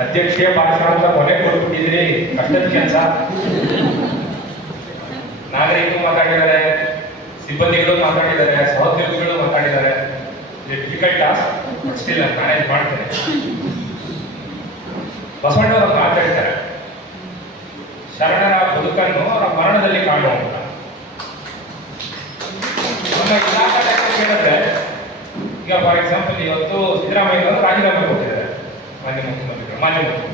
ಅಧ್ಯಕ್ಷೀಯ ಭಾಷಣ ಅಂತ ಕೊನೆ ಕೊಟ್ಬಿಟ್ಟಿದ್ರಿ, ಕಷ್ಟದ ಕೆಲಸ. ನಾಗರಿಕರು ಮಾತಾಡಿದ್ದಾರೆ, ಸಿಬ್ಬಂದಿಗಳು ಮಾತಾಡಿದ್ದಾರೆ, ಸಹೋದ್ಯೋಗಿಗಳು ಮಾತಾಡಿದ್ದಾರೆ. ಡಿಫಿಕಲ್ಟ್ ಟಾಸ್ಕ್, ಸ್ಟಿಲ್ ಮ್ಯಾನೇಜ್ ಮಾಡ್ತೇನೆ. ಬಸವಣ್ಣವರು ಮಾತಾಡ್ತಾರೆ, ಶರಣರ ಬದುಕನ್ನು ಅವರ ಮರಣದಲ್ಲಿ ಕಾಣುವಂತ. ನಮ್ಮ ಇಲಾಖೆ ಕೇಳಿದ್ರೆ, ಈಗ ಫಾರ್ ಎಕ್ಸಾಂಪಲ್ ಇವತ್ತು ಸಿದ್ದರಾಮಯ್ಯ ಅವರು ರಾಜೀನಾಮೆ ಕೊಟ್ಟಿದ್ದಾರೆ ಮಾನ್ಯ ಮುಖ್ಯಮಂತ್ರಿಗಳು.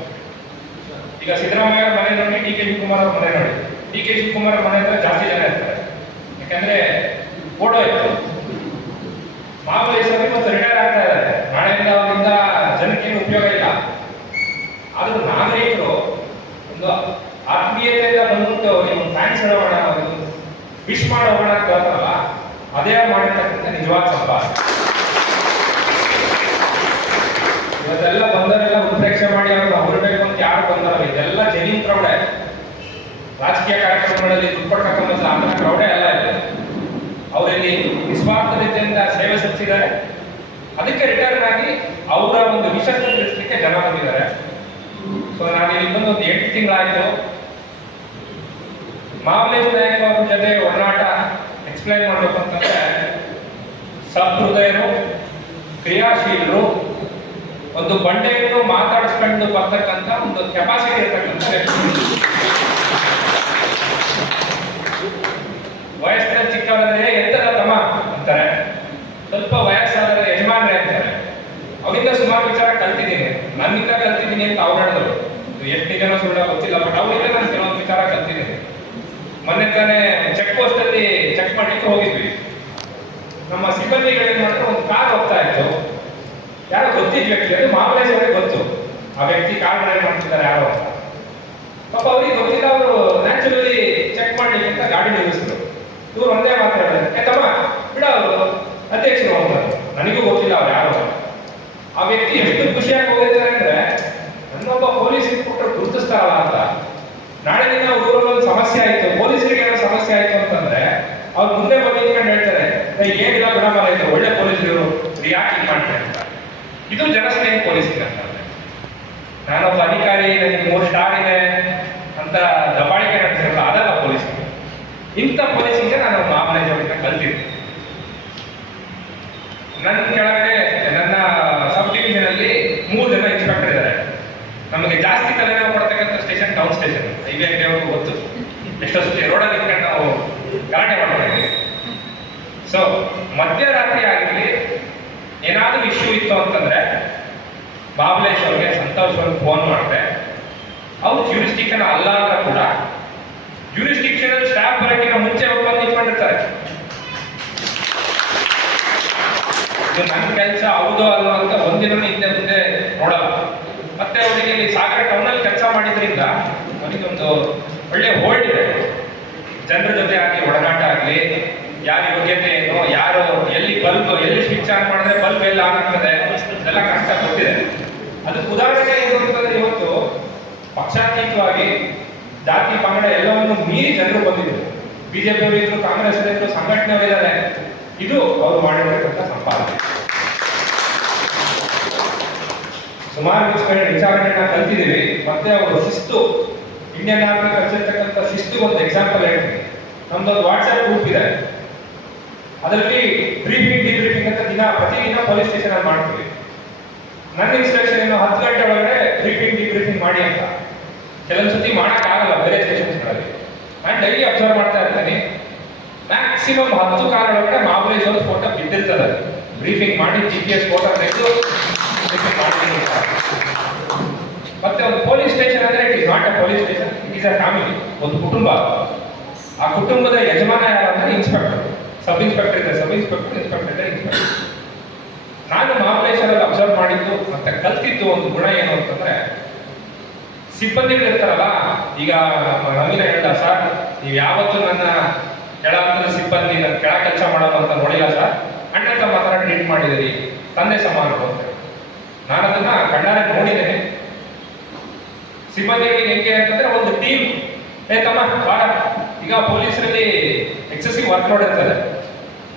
ಈಗ ಸಿದ್ದರಾಮಯ್ಯ ಅವರ ಮನೆ ನೋಡಿ, ಡಿ ಕೆ ಶಿವಕುಮಾರ್ ಅವ್ರ ಮನೆ ನೋಡಿ. ಡಿ ಕೆ ಶಿವಕುಮಾರ್ ಅವ್ರ ಮನೆ ಹತ್ರ ಜಾಸ್ತಿ ಜನ ಇರ್ತಾರೆ, ಯಾಕಂದ್ರೆ ಫೋಟೋ ಇತ್ತು. ಮಹಾಬಲೇಶ್ವರಿ ಮತ್ತು ರಿಟೈರ್ ಆಗ್ತಾ ಇದ್ದಾರೆ, ನಾಳೆಯಿಂದ ಅವರಿಂದ ಜನಕ್ಕೆ ಉಪಯೋಗ ಇಲ್ಲ. ಆದ್ರೂ ನಾಗರಿಕರು ಒಂದು ಆತ್ಮೀಯತೆಯಿಂದ ಬಂದ್ಬಿಟ್ಟು ನೀವು ಥ್ಯಾಂಕ್ಸ್ ಹೇಳೋಣ, ವಿಶ್ ಮಾಡೋಣ ಅಂತ ಹೇಳ್ತಾರಲ್ಲ, ಅದೇ ಮಾಡಿರ್ತಕ್ಕಂಥ ನಿಜವಾದ ಸಂಪಾದನೆ. ಇವತ್ತೆಲ್ಲ ಬಂದವರೆಲ್ಲ ಉತ್ಪ್ರೇಕ್ಷೆ ಮಾಡಿ ಅವ್ರು ಹೊರಬೇಕು ಅಂತ ಯಾರು ಬಂದಾರಲ್ಲ, ಇದೆಲ್ಲ ಜೆನ್ಯೂನ್ ಕ್ರೌಡೆ. ರಾಜಕೀಯ ಕಾರ್ಯಕ್ರಮಗಳಲ್ಲಿ ದುಡ್ಡು ಅಂತ ಕ್ರೌಡೆ ಎಲ್ಲ ಇದೆ. ಅವರಲ್ಲಿ ನಿಸ್ವಾರ್ಥ ರೀತಿಯಿಂದ ಸೇವೆ ಸಲ್ಲಿಸಿದ್ದಾರೆ. ಅದಕ್ಕೆ ರಿಟರ್ನ್ ಆಗಿ ಅವರ ಒಂದು ವಿಶ್ವಾಸ ತಿಳಿಸಲಿಕ್ಕೆ ಜನ ಬಂದಿದ್ದಾರೆ. ಸೊ ನಾನು ಇಲ್ಲಿ ಬಂದು ಒಂದು 8 ತಿಂಗಳಾಯಿತು. ಮಹಾಬಲೇಶ್ ನಾಯಕ್ ಅವ್ರ ಜೊತೆ ಒಡನಾಟ ಎಕ್ಸ್ಪ್ಲೈನ್ ಮಾಡಬೇಕು ಅಂತಂದ್ರೆ, ಸಹೃದಯರು, ಕ್ರಿಯಾಶೀಲರು, ಒಂದು ಬಂಡೆಯನ್ನು ಮಾತಾಡಿಸ್ಕೊಂಡು ಬರ್ತಕ್ಕಂಥ ಒಂದು ಕೆಪಾಸಿಟಿ ಇರ್ತಕ್ಕಂಥ ವ್ಯಕ್ತಿ. ವಯಸ್ಸಿನಲ್ಲಿ ಚಿಕ್ಕವರಾದ್ರೆ ಎಂತದ ತಮ್ಮ ಅಂತಾರೆ, ಸ್ವಲ್ಪ ವಯಸ್ಸಾದರೆ ಯಜಮಾನ್ರೆ ಅಂತಾರೆ. ಅವರಿಂದ ಸುಮಾರು ವಿಚಾರ ಕಲ್ತಿದ್ದೀನಿ, ನನ್ನಿಂದ ಕಲ್ತಿದ್ದೀನಿ ಅಂತ ಅವ್ರು ಹೇಳಿದ್ರು. ಎಷ್ಟು ಜನ ಸುಳ್ಳ ಗೊತ್ತಿಲ್ಲ, ಬಟ್ ಅವರಿಂದ ನಾನು ಕೆಲವೊಂದು ವಿಚಾರ ಕಲ್ತಿದ್ದೀನಿ. ಮೊನ್ನೆ ತಾನೇ ಚೆಕ್ ಪೋಸ್ಟ್ ಅಲ್ಲಿ ಚೆಕ್ ಮಾಡ್ಲಿಕ್ಕೆ ಹೋಗಿದ್ವಿ. ನಮ್ಮ ಸಿಬ್ಬಂದಿಗಳು ಏನ್ ಮಾಡಿದ್ರು, ಒಂದು ಕಾರ್ ಹೋಗ್ತಾ ಇತ್ತು, ಯಾರೋ ಗೊತ್ತಿದ್ದ ವ್ಯಕ್ತಿ, ಅದು ಮಹಾಬಲೇಶ್ ಅವರಿಗೆ ಗೊತ್ತು ಆ ವ್ಯಕ್ತಿ ಕಾರ್ ಡ್ರೈವ್ ಮಾಡ್ತಿದ್ದಾರೆ ಯಾರೋ ಅಂತ. ಪಾಪ ಅವ್ರಿಗೆ ಗೊತ್ತಿಲ್ಲ, ಅವರು ನ್ಯಾಚುರಲಿ ಚೆಕ್ ಮಾಡ್ಲಿಕ್ಕೆ ಅಂತ ಗಾಡಿ ನಿಲ್ಲಿಸಿದ್ರು. ಇವ್ರು ಒಂದೇ ಮಾತಾಡಿದ್ರೆ, ತಮ್ಮ ಬಿಡ, ಅವರು ಅಧ್ಯಕ್ಷರು ಹೋಗ್ತಾರೆ, ನನಗೂ ಗೊತ್ತಿಲ್ಲ ಅವ್ರು ಯಾರು. ಆ ವ್ಯಕ್ತಿ ಎಷ್ಟು ಖುಷಿಯಾಗಿ ಹೋಗಿದ್ದಾರೆ ಅಂದ್ರೆ, ನನ್ನೊಬ್ಬ ಪೊಲೀಸ್ ಇನ್ಸ್ಪೆಕ್ಟರ್ ಗುರುತಿಸ್ತಾರಲ್ಲ ಅಂತ. ನಾಳೆ ದಿನ ಊರಲ್ಲಿ ಒಂದು ಸಮಸ್ಯೆ ಆಯ್ತು, ಪೊಲೀಸರಿಗೆ ಏನೋ ಸಮಸ್ಯೆ ಆಯ್ತು ಅಂತಂದ್ರೆ ಅವ್ರು ಮುಂದೆ ಬಂದಿದ್ಕೊಂಡು ಹೇಳ್ತಾರೆ, ಏನಿಲ್ಲ ಬಿಡಮಲ್ಲ, ಇದು ಒಳ್ಳೆ ಪೊಲೀಸರು ರಿಯಾಕ್ಟಿಂಗ್ ಮಾಡ್ತಾರೆ ಅಂತ. ಇದು ಜನಸ್ನೇಹಿ ಪೊಲೀಸಿಂಗ್ ಅಂತ. ನಾನೊಬ್ಬ ಅಧಿಕಾರಿ, ನನಗೆ 3 ಸ್ಟಾರ್ ಇದೆ ಅಂತ ದಬ್ಬಾಳಿಕೆ ನಡೆಸಿರಲ್ಲ, ಅದಲ್ಲ ಪೊಲೀಸಿಂಗ್. ಇಂಥ ಪೊಲೀಸಿಂಗ್ ನಾನು ಮಹಾಬಲೇಶ್ ಅವರಿಂದ ಕಲ್ತಿದ್ದೆ. ನನ್ನ ಕೆಳಗಡೆ ನನ್ನ ಸಬ್ ಡಿವಿಷನ್ ಅಲ್ಲಿ 3 ಜನ ಇನ್ಸ್ಪೆಕ್ಟರ್ ಇದ್ದಾರೆ. ನಮಗೆ ಜಾಸ್ತಿ ತಲೆನೋವು ಕೊಡ್ತಕ್ಕಂಥ ಸ್ಟೇಷನ್ ಟೌನ್ ಸ್ಟೇಷನ್. ಹೈವೇ ಅವ್ರಿಗೂ ಗೊತ್ತು, ಎಷ್ಟೋ ಸತಿ ರೋಡಲ್ಲಿ ಇಟ್ಕೊಂಡು ನಾವು ಗಲಾಟೆ ಮಾಡ್ಕೊಂಡಿದ್ದೀವಿ. ಸೊ ಮಧ್ಯರಾತ್ರಿ ಆಗಿರಲಿ ಏನಾದರೂ ಇಶ್ಯೂ ಇತ್ತು ಅಂತಂದ್ರೆ ಮಹಾಬಲೇಶ್ ಅವ್ರಿಗೆ, ಸಂತೋಷ್ ಅವ್ರಿಗೆ ಫೋನ್ ಮಾಡಿದ್ರೆ, ಅವ್ರು ಜ್ಯೂರಿಸ್ಟಿಕ್ಷನ್ ಅಲ್ಲ ಅಂತ ಕೂಡ ಜ್ಯೂರಿಸ್ಟಿಕ್ಷನ್ ಸ್ಟಾಫ್ ಬರೋಕ್ಕಿಂತ ಮುಂಚೆ ಅವ್ರು ಬಂದು ನಿಂತ್ಕೊಂಡಿರ್ತಾರೆ. ಇದು ನನ್ನ ಕೆಲಸ ಹೌದೋ ಅಲ್ವೋ ಅಂತ ಒಂದಿನ ಹಿಂದೆ ಮುಂದೆ ನೋಡಲ್ಲ. ಮತ್ತೆ ಅವರಿಗೆ ಇಲ್ಲಿ ಸಾಗರ ಟೌನಲ್ಲಿ ಕೆಲಸ ಮಾಡಿದ್ರಿಂದ ಅವನಿಗೊಂದು ಒಳ್ಳೆ ಹೋಲ್ಡ್ ಇದೆ. ಜನರ ಜೊತೆ ಆಗಲಿ, ಒಡನಾಟ ಆಗಲಿ, ಯಾರ ಯೋಗ್ಯತೆ ಏನು, ಯಾರು ಎಲ್ಲಿ ಬಲ್ಬ್, ಎಲ್ಲಿ ಸ್ವಿಚ್ ಆನ್ ಮಾಡಿದ್ರೆ ಬಲ್ಬ್ ಎಲ್ಲ ಆನ್ ಆಗ್ತದೆ, ಇದೆಲ್ಲ ಕರೆಕ್ಟಾಗಿ ಗೊತ್ತಿದೆ. ಅದಕ್ಕೆ ಉದಾಹರಣೆ ಏನು ಅಂತಂದ್ರೆ, ಇವತ್ತು ಪಕ್ಷಾತೀತವಾಗಿ ಜಾತಿ ಪಂಗಡ ಎಲ್ಲವನ್ನು ಮೀರಿ ಜನರು ಬಂದಿದ್ರು. ಬಿಜೆಪಿ ಅವರು ಇದ್ರು, ಕಾಂಗ್ರೆಸ್ ಇದ್ರು, ಸಂಘಟನೆಯವರಿದ್ದಾರೆ. ಇದು ಅವರು ಮಾಡಿರ್ತಕ್ಕಂಥ ಸಂಪಾದನೆ. ಸುಮಾರು ವಿಚಾರಣೆಗಳನ್ನ ಕಲ್ತಿದ್ದೀವಿ. ಮತ್ತೆ ಅವರು ಶಿಸ್ತು, ಇಂಡಿಯನ್ ಆರ್ಮಿ ಕಲಿಸಿರ್ತಕ್ಕಂಥ ಶಿಸ್ತು ಒಂದು ಎಕ್ಸಾಂಪಲ್ ಹೇಳ್ತೀನಿ. ನಮ್ದೊಂದು ವಾಟ್ಸ್ಆಪ್ ಗ್ರೂಪ್ ಇದೆ, ಅದರಲ್ಲಿ ಬ್ರೀಫಿಂಗ್ ಡಿಬ್ರೀಫಿಂಗ್ ಅಂತ ಪ್ರತಿದಿನ ಪೊಲೀಸ್ ಸ್ಟೇಷನ್ ಅಲ್ಲಿ ಮಾಡ್ತೀವಿ. ನನ್ನ ಇನ್ಸ್ಟ್ರಕ್ಷನ್ ಏನು, 10 ಗಂಟೆ ಒಳಗಡೆ ಬ್ರೀಫಿಂಗ್ ಡಿಬ್ರೀಫಿಂಗ್ ಮಾಡಿ ಅಂತ. ಕೆಲವೊಂದು ಸತಿ ಮಾಡೋಕ್ಕಾಗಲ್ಲ ಬೇರೆ ಸ್ಟೇಷನ್ಸ್ಗಳಲ್ಲಿ. ನಾನು ಡೈಲಿ ಅಬ್ಸರ್ವ್ ಮಾಡ್ತಾ ಇರ್ತೀನಿ. ಮ್ಯಾಕ್ಸಿಮಮ್ 10 ಕಾಲ ಒಳಗಡೆ ಮಹಾಬಲೇಶ್ ಅವ್ರ ಫೋಟೋ ಬಿದ್ದಿರ್ತದೆ. ಬ್ರೀಫಿಂಗ್ ಮಾಡಿ GPS ಫೋಟೋ ತೆಗೆದು ಬ್ರೀಫಿಂಗ್ ಮಾಡ್ತೀನಿ. ಮತ್ತೆ ಒಂದು ಪೊಲೀಸ್ ಸ್ಟೇಷನ್ ಅಂದ್ರೆ it is not a police station, it is a family, ಒಂದು ಕುಟುಂಬ. ಆ ಕುಟುಂಬದ ಯಜಮಾನ ಯಾರಂದ್ರೆ ಇನ್ಸ್ಪೆಕ್ಟರ್, ಸಬ್ ಇನ್ಸ್ಪೆಕ್ಟರ್ ಇದೆ, ಸಬ್ ಇನ್ಸ್ಪೆಕ್ಟರ್, ಇನ್ಸ್ಪೆಕ್ಟರ್ ಇದೆ, ಇನ್ಸ್ಪೆಕ್ಟರ್. ನಾನು ಮಹಾಬಲೇಶ್ವರಲ್ಲಿ ಅಬ್ಸರ್ವ್ ಮಾಡಿದ್ದು ಮತ್ತೆ ಕಲ್ತಿದ್ದು ಒಂದು ಗುಣ ಏನು ಅಂತಂದ್ರೆ, ಸಿಬ್ಬಂದಿಗಳು ಇರ್ತಾರಲ್ಲ, ಈಗ ನವೀನ ಹೇಳಿದ, ಸರ್ ನೀವು ಯಾವತ್ತೂ ನನ್ನ ಕೆಳ ಹಂತದ ಸಿಬ್ಬಂದಿ ನನ್ನ ಕೆಳ ಕೆಲಸ ಮಾಡೋದು ಅಂತ ನೋಡಿಲ್ಲ ಸರ್, ಅಣ್ಣ ತಮ್ಮ ಮಾತ್ರ ಟ್ರೀಟ್ ಮಾಡಿದಿರಿ, ತಂದೆ ಸಮಾನರು ಅಂತ. ನಾನು ಅದನ್ನ ಕಣ್ಣಾರೆ ನೋಡಿದ್ದೇನೆ. ಸಿಬ್ಬಂದಿಗಳಿಗೆ ಹೆಂಗೆ ಅಂತಂದ್ರೆ, ಒಂದು ಟೀಮ್, ತಮ್ಮ ಬಾರ, ಈಗ ಪೊಲೀಸರಲ್ಲಿ ಎಕ್ಸೆಸಿವ್ ವರ್ಕ್ ಲೋಡ್ ಇರ್ತದೆ,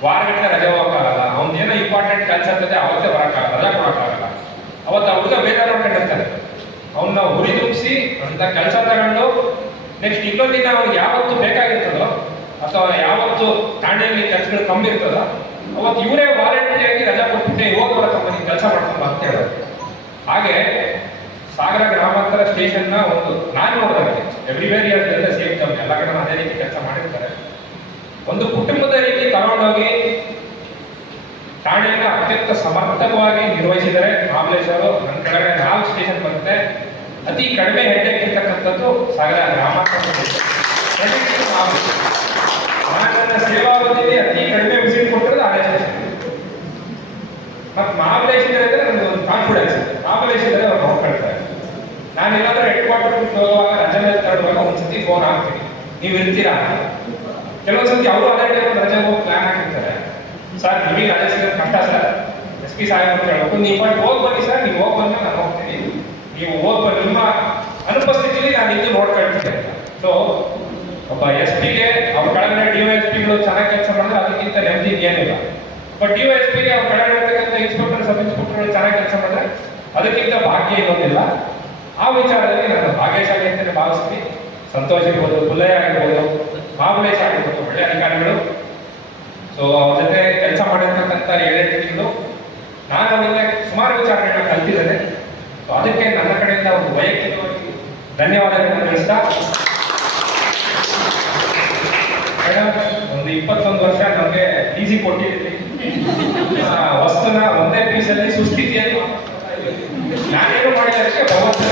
ವಾರಗಟ್ಟಲೆ ರಜೆ ಹೋಗೋಕ್ಕಾಗಲ್ಲ. ಅವ್ನು ಏನೋ ಇಂಪಾರ್ಟೆಂಟ್ ಕೆಲಸ ಇರ್ತದೆ, ಅವತ್ತೇ ಬರೋಕ್ಕಾಗಲ್ಲ, ರಜೆ ಕೊಡೋಕ್ಕಾಗಲ್ಲ. ಅವತ್ತು ಆ ಹುಡುಗ ಬೇಗ ನೋಡ್ಕೊಂಡಿರ್ತಾನೆ, ನಮ್ಮಿಂದ ಕೆಲಸ ತಗೊಂಡು ನೆಕ್ಸ್ಟ್ ಇನ್ನೊಂದು ದಿನ ಅವ್ರಿಗೆ ಯಾವತ್ತು ಬೇಕಾಗಿರ್ತದೋ ಅಥವಾ ಯಾವತ್ತು ಠಾಣೆಯಲ್ಲಿ ಕೆಲಸಗಳು ಕಮ್ಮಿ ಇರ್ತದೋ ಅವತ್ತು ಇವರೇ ವಾಲಂಟಿಯರ್ಗೆ ರಜಾ ಕೊಟ್ಬಿಟ್ಟೆ ಹೋಗೋರ ಕಂಪನಿ ಕೆಲಸ ಮಾಡ್ಕೊಂಡು ಅಂತ ಹೇಳೋದು. ಹಾಗೆ ಸಾಗರ ಗ್ರಾಮಾಂತರ ಸ್ಟೇಷನ್ನ ಒಂದು ನಾನು ನೋಡಿದಾಗ ಎವ್ರಿವೇರ್ ಇಯರ್ಸ್ ಸೇಮ್ ಜಾಬ್ ಎಲ್ಲ ಕಡೆ ಅದೇ ರೀತಿ ಕೆಲಸ ಮಾಡಿರ್ತಾರೆ. ಒಂದು ಕುಟುಂಬದ ರೀತಿ ತಗೊಂಡೋಗಿ ಠಾಣೆಯನ್ನು ಅತ್ಯಂತ ಸಮರ್ಥವಾಗಿ ನಿರ್ವಹಿಸಿದರೆ ಮಾಮಲೇಶ್ ಅವರು ನನ್ನ ಕೆಳಗಡೆ 4 ಸ್ಟೇಷನ್ ಬರುತ್ತೆ. ಅತಿ ಕಡಿಮೆ ಹೆಡ್ಡೇಕ್ ಇರ್ತಕ್ಕಂಥದ್ದು ಸಾಗರ ಗ್ರಾಮಾಂತರ ನನ್ನ ಸೇವಾವಧಿಯಲ್ಲಿ ಅತಿ ಕಡಿಮೆ ವಿಸಿಟ್ ಕೊಟ್ಟಿರೋದು ಅದೇ ಸ್ಟೇಷನ್. ಮತ್ತು ಮಹಾಬಲೇಶ್ ಇದ್ರೆ ನನಗೆ ಒಂದು ಕಾನ್ಫಿಡೆನ್ಸ್, ಮಹಾಬಲೇಶ್ ಇದ್ರೆ ಅವ್ರು ನೋಡ್ಕೊಳ್ತಾರೆ. ನಾನು ಏನಾದರೂ ಹೆಡ್ ಕ್ವಾರ್ಟರ್ ಹೋಗುವಾಗ ರಜೆ ಮೇಲೆ ತರುವಾಗ ಒಂದ್ಸತಿ ಫೋನ್ ಹಾಕ್ತೀನಿ, ನೀವು ಇರ್ತೀರಾ? ಕೆಲವೊಂದ್ಸತಿ ಅವರು ಅದೇ ಟೈಮ್ ರಜೆ ಹೋಗಿ ಪ್ಲಾನ್ ಹಾಕಿರ್ತಾರೆ. ಸರ್ ನಿಮಗೆ ರಜೆ ಸಿಗೋದು ಕಷ್ಟ ಸರ್, SP ಸಾಹೇಬ್ ಅಂತ ಹೇಳ್ಬೇಕು, ನೀವು ಹೋಗಿ ಬನ್ನಿ ಸರ್, ನೀವು ಹೋಗಿ ಬಂದ್ರೆ ನಾನು ಹೋಗ್ತೀನಿ, ನೀವು ಹೋಗಿ ಬನ್ನಿ, ನಿಮ್ಮ ಅನುಪಸ್ಥಿತಿಯಲ್ಲಿ ನಾನು ಇಲ್ಲಿ ನೋಡ್ಕೊಳ್ತೀನಿ. ಸೊ ಒಬ್ಬ SP-ಗೆ ಅವ್ರ ಕೆಳಗಡೆ DYSP-ಗಳು ಚೆನ್ನಾಗಿ ಕೆಲಸ ಮಾಡಿದ್ರೆ ಅದಕ್ಕಿಂತ ನೆಮ್ಮದಿ ಏನಿಲ್ಲ. ಬಟ್ DYSP-ಗೆ ಅವ್ರ ಕೆಳಗಡೆ ಇರ್ತಕ್ಕಂಥ ಇನ್ಸ್ಪೆಕ್ಟರ್ ಸಬ್ ಇನ್ಸ್ಪೆಕ್ಟರ್ಗಳು ಚೆನ್ನಾಗಿ ಕೆಲಸ ಮಾಡಿದ್ರೆ ಅದಕ್ಕಿಂತ ಭಾಗ್ಯ ಇನ್ನೊಂದಿಲ್ಲ. ಆ ವಿಚಾರದಲ್ಲಿ ನಾನು ಭಾಗ್ಯಶಾಲಿ ಅಂತಲೇ ಭಾವಿಸ್ತೀನಿ. ಸಂತೋಷ್ ಇರ್ಬೋದು, ಪುಲ್ಲಯ್ಯ ಆಗಿರ್ಬೋದು, ಮಹಾಬಲೇಶ್ ಆಗಿರ್ಬೋದು, ಒಳ್ಳೆ ಅಧಿಕಾರಿಗಳು. ಸೊ ಅವ್ರ ಜೊತೆ ಕೆಲಸ ಮಾಡಿರ್ತಕ್ಕಂಥ 7-8 ತಿಂಗಳು ನಾನು ಅವರಿಂದ ಸುಮಾರು ವಿಚಾರಗಳನ್ನ ಕಲ್ತಿದ್ದೇನೆ. ಸೊ ಅದಕ್ಕೆ ನನ್ನ ಕಡೆಯಿಂದ ಒಂದು ವೈಯಕ್ತಿಕವಾಗಿ ಧನ್ಯವಾದಗಳನ್ನು ತಿಳಿಸ್ತಾ, ಒಂದು 21 ವರ್ಷ ನಮಗೆ ಈಸಿ ಕೊಟ್ಟಿದ್ದೀವಿ. ವಸ್ತುನ ಒಂದೇ ಪೀಸಲ್ಲಿ ಸುಸ್ಥಿತಿಯಲ್ಲಿ ನಾನೇನು ಮಾಡಿದ್ದಕ್ಕೆ ಭಗವಂತನ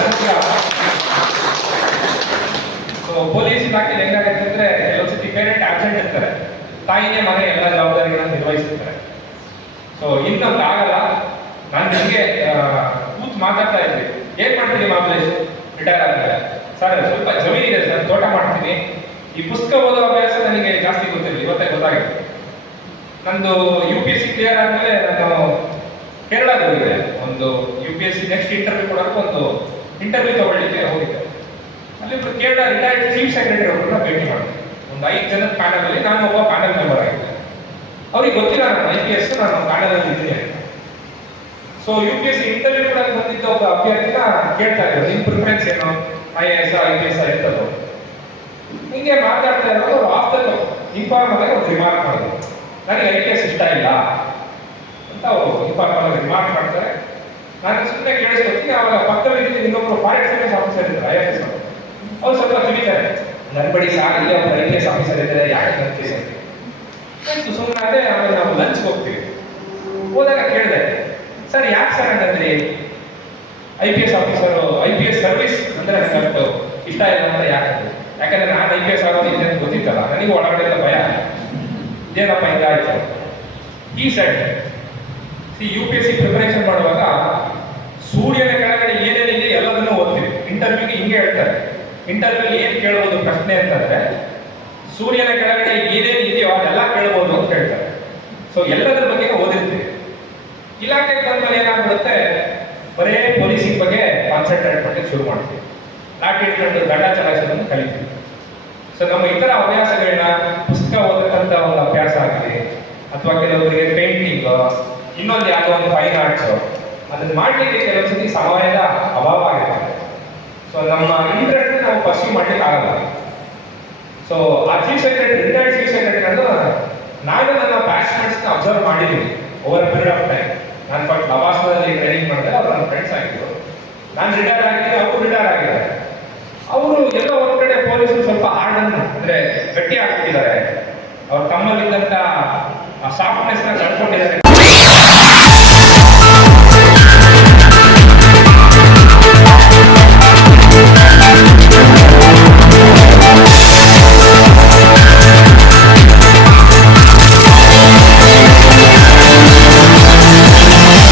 ಸೊ ಪೊಲೀಸ್ ಇಲಾಖೆಯಲ್ಲಿ ಹೆಂಗಾಗುತ್ತೆ ಅಂದ್ರೆ ಕೆಲವೊಂದ್ಸತಿ ಪೇರೆಂಟ್ ಆಬ್ಸೆಂಟ್ ಇರ್ತಾರೆ, ತಾಯಿನೇ ಮನೆ ಎಲ್ಲ ಜವಾಬ್ದಾರಿಗಳನ್ನು ನಿರ್ವಹಿಸಿರ್ತಾರೆ. ಸೊ ಇನ್ನೊಂದು ಆಗಲ್ಲ. ನಾನು ನಿಮಗೆ ಕೂತ್ ಮಾತಾಡ್ತಾ ಇದ್ದೆ, ಏನ್ ಮಾಡ್ತೀನಿ ಮಾಮಲೇಶ್ ರಿಟೈರ್ ಆದ್ಮೇಲೆ? ಸರ್ ಸ್ವಲ್ಪ ಜಮೀನಿದೆ ಸರ್, ತೋಟ ಮಾಡ್ತೀನಿ. ಈ ಪುಸ್ತಕ ಓದೋ ಅಭ್ಯಾಸ ನನಗೆ ಜಾಸ್ತಿ ಗೊತ್ತಿರಲಿಲ್ಲ, ಇವತ್ತೇ ಗೊತ್ತಾಗಿದೆ. ನಂದು UPSC ಕ್ಲಿಯರ್ ಆದ್ಮೇಲೆ ನಾನು ಕೇರಳಕ್ಕೆ ಹೋಗಿದ್ದೆ. ಒಂದು UPSC ನೆಕ್ಸ್ಟ್ ಇಂಟರ್ವ್ಯೂ ಕೊಡೋಕೆ ಒಂದು ಇಂಟರ್ವ್ಯೂ ತಗೊಳ್ಳಿಕ್ಕೆ ಹೋಗಿದ್ದೆ. ಅಲ್ಲಿ ಕೇರಳ ರಿಟೈರ್ಡ್ ಚೀಫ್ ಸೆಕ್ರೆಟರಿ ಅವ್ರನ್ನ ಭೇಟಿ ಮಾಡಿದೆ. ಒಂದು 5 ಜನದ ಪ್ಯಾನಲ್ ಅಲ್ಲಿ ನಾನು ಒಬ್ಬ ಪ್ಯಾನಲ್ ಮೆಂಬರ್ ಆಗಿದ್ದೆ. ಅವ್ರಿಗೆ ಗೊತ್ತಿಲ್ಲ ನಾನು IPS ನಾನು ಪ್ಯಾನಲ್ ಅಲ್ಲಿ ಇದ್ದೀನಿ ಅಂತ. ಸೊ UPSC ಇಂಟರ್ವ್ಯೂ ಕೊಡಕ್ಕೆ ಬಂದಿದ್ದ ಒಬ್ಬ ಅಭ್ಯರ್ಥಿನ ಕೇಳ್ತಾ ಇದ್ರು, ನಿಮ್ ಪ್ರಿಫರೆನ್ಸ್ ಏನು, IAS IPS ಇರ್ತದೋ? ಹಿಂಗೆ ಮಾತಾಡ್ತಾ ಇರೋದು ಅವ್ರು ಆಫ್ಟರ್ ಇನ್ಫಾರ್ಮ್ ಆಗಿ ಒಂದು ರಿಮಾರ್ಕ್ ಮಾಡಿದ್ರು, ನನಗೆ IPS ಇಷ್ಟ ಇಲ್ಲ ಅಂತ ಅವರು ಇನ್ಫಾರ್ಮ್ ಆಗಿ ರಿಮಾರ್ಕ್ ಮಾಡ್ತಾರೆ. ನಾನು ಸುಮ್ಮನೆ ಕೇಳಿಸ್ಕೊತೀನಿ. ಅವಾಗ ಪಕ್ಕದಲ್ಲಿ ಇನ್ನೊಬ್ರು ಫಾರೆಸ್ಟ್ ಸರ್ವಿಸ್ ಆಫೀಸರ್ ಇದ್ದಾರೆ, IFS ಅವರು. ಅವ್ರು ಸ್ವಲ್ಪ ತಿಳಿತಾರೆ, ನನ್ನ ಬಡಿ ಸಾರ್ ಇಲ್ಲಿ ಒಬ್ಬರು IPS ಆಫೀಸರ್ ಇದ್ದಾರೆ, ಯಾಕೆ ನನ್ನ ಆಯ್ತು ಸುಮ್ಮನೆ. ಆಮೇಲೆ ನಾವು ಲಂಚ್ಗೆ ಹೋಗ್ತೀವಿ. ಹೋದಾಗ ಕೇಳಿದೆ, ಸರ್ ಯಾಕೆ ಸರ್ ಅಂತಂದ್ರಿ IPS ಆಫೀಸರು, IPS ಸರ್ವಿಸ್ ಅಂದ್ರೆ ನನಗೆ ಇಷ್ಟ ಇಲ್ಲ ಅಂತ ಯಾಕೆ? ಯಾಕಂದ್ರೆ ನಾನು IPS ಆಗೋದು ಇದೆ ಅಂತ ಗೊತ್ತಿತ್ತಲ್ಲ, ನನಗೆ ಒಳಗಡೆ ಎಲ್ಲ ಭಯ, ಇದೇನಪ್ಪ ಹಿಂಗಾಯ್ತು. ಈ ಸೈಡ್ UPSC ಪ್ರಿಪರೇಷನ್ ಮಾಡುವಾಗ ಸೂರ್ಯನ ಕೆಳಗಡೆ ಏನೇನಿದೆ ಎಲ್ಲದನ್ನೂ ಓದ್ತೀವಿ. ಇಂಟರ್ವ್ಯೂಗೆ ಹಿಂಗೆ ಹೇಳ್ತಾರೆ, ಇಂಟರ್ವ್ಯೂ ಏನ್ ಕೇಳ್ಬೋದು ಪ್ರಶ್ನೆ ಅಂತಂದ್ರೆ ಸೂರ್ಯನ ಕೆಳಗಡೆ ಏನೇನು ಇದೆಯೋ ಅದೆಲ್ಲ ಕೇಳ್ಬೋದು ಅಂತ ಹೇಳ್ತಾರೆ. ಸೊ ಎಲ್ಲದ್ರ ಬಗ್ಗೆ ಓದಿರ್ತೀವಿ. ಇಲಾಖೆಗೆ ಬಂದ್ಮೇಲೆ ಏನಾಗ್ಬಿಡುತ್ತೆ, ಬರೇ ಪೊಲೀಸಿಂಗ್ ಬಗ್ಗೆ ಕಾನ್ಸಂಟ್ರೇಟ್ ಮಾಡಕ್ಕೆ ಶುರು ಮಾಡ್ತೀವಿ. ಲಾಠಿ ಇಟ್ಕೊಂಡು ದಂಡ ಚಲಾಯಿಸೋದನ್ನು ಕಲಿತೀವಿ. ಸೊ ನಮ್ಮ ಇತರ ಹವ್ಯಾಸಗಳನ್ನ ಪುಸ್ತಕ ಓದಕ್ಕಂತ ಒಂದು ಅಭ್ಯಾಸ ಆಗಲಿ, ಅಥವಾ ಕೆಲವೊಬ್ಬರಿಗೆ ಪೇಂಟಿಂಗ್, ಇನ್ನೊಂದು ಯಾವುದೋ ಒಂದು ಫೈನ್ ಆರ್ಟ್ಸ್, ಅದನ್ನ ಮಾಡಲಿಕ್ಕೆ ಕೆಲವೊಂದ್ಸತಿ ಸಮಯದ ಅಭಾವ ಆಗಿರ್ತದೆ. ಸೊ ನಮ್ಮ ಇಂಟ್ರೆಸ್ಟ್ ನಾವು ಪರ್ಸ್ಯೂ ಮಾಡ್ಲಿಕ್ಕೆ ಆಗಲ್ಲ. ಸೊ ಆ chief secretary, retired chief secretary ಅಂದ್ರೆ ನಾನು ನನ್ನ ಪ್ಯಾಷನ್ಸ್ನ ಅಬ್ಸರ್ವ್ ಮಾಡಿದ್ದೀನಿ ಓವರ್ ಪೀರಿಯಡ್ ಆಫ್ ಟೈಮ್. ನಾನು ಫಸ್ಟ್ ಲವಾಸದಲ್ಲಿ ಟ್ರೈನಿಂಗ್ ಮಾಡಿದೆ, ಅವ್ರು ನನ್ನ ಫ್ರೆಂಡ್ಸ್ ಆಗಿದ್ರು. ನಾನು ರಿಟೈರ್ ಆಗಿದ್ದೆ, ಅವರು ರಿಟೈರ್ ಆಗಿದ್ದಾರೆ. ಅವರು ಎಲ್ಲ ಒಂದ್ ಕಡೆ ಪೊಲೀಸರು ಸ್ವಲ್ಪ ಹಾರ್ಡನ್ನು ಅಂದ್ರೆ ಗಟ್ಟಿ ಆಗ್ಬಿಟ್ಟಿದ್ದಾರೆ, ಅವ್ರು ತಮ್ಮಲ್ಲಿದ್ದಂತ ಸಾಫ್ಟ್ನೆಸ್ನ ಕಳ್ಕೊಂಡಿದ್ದಾರೆ.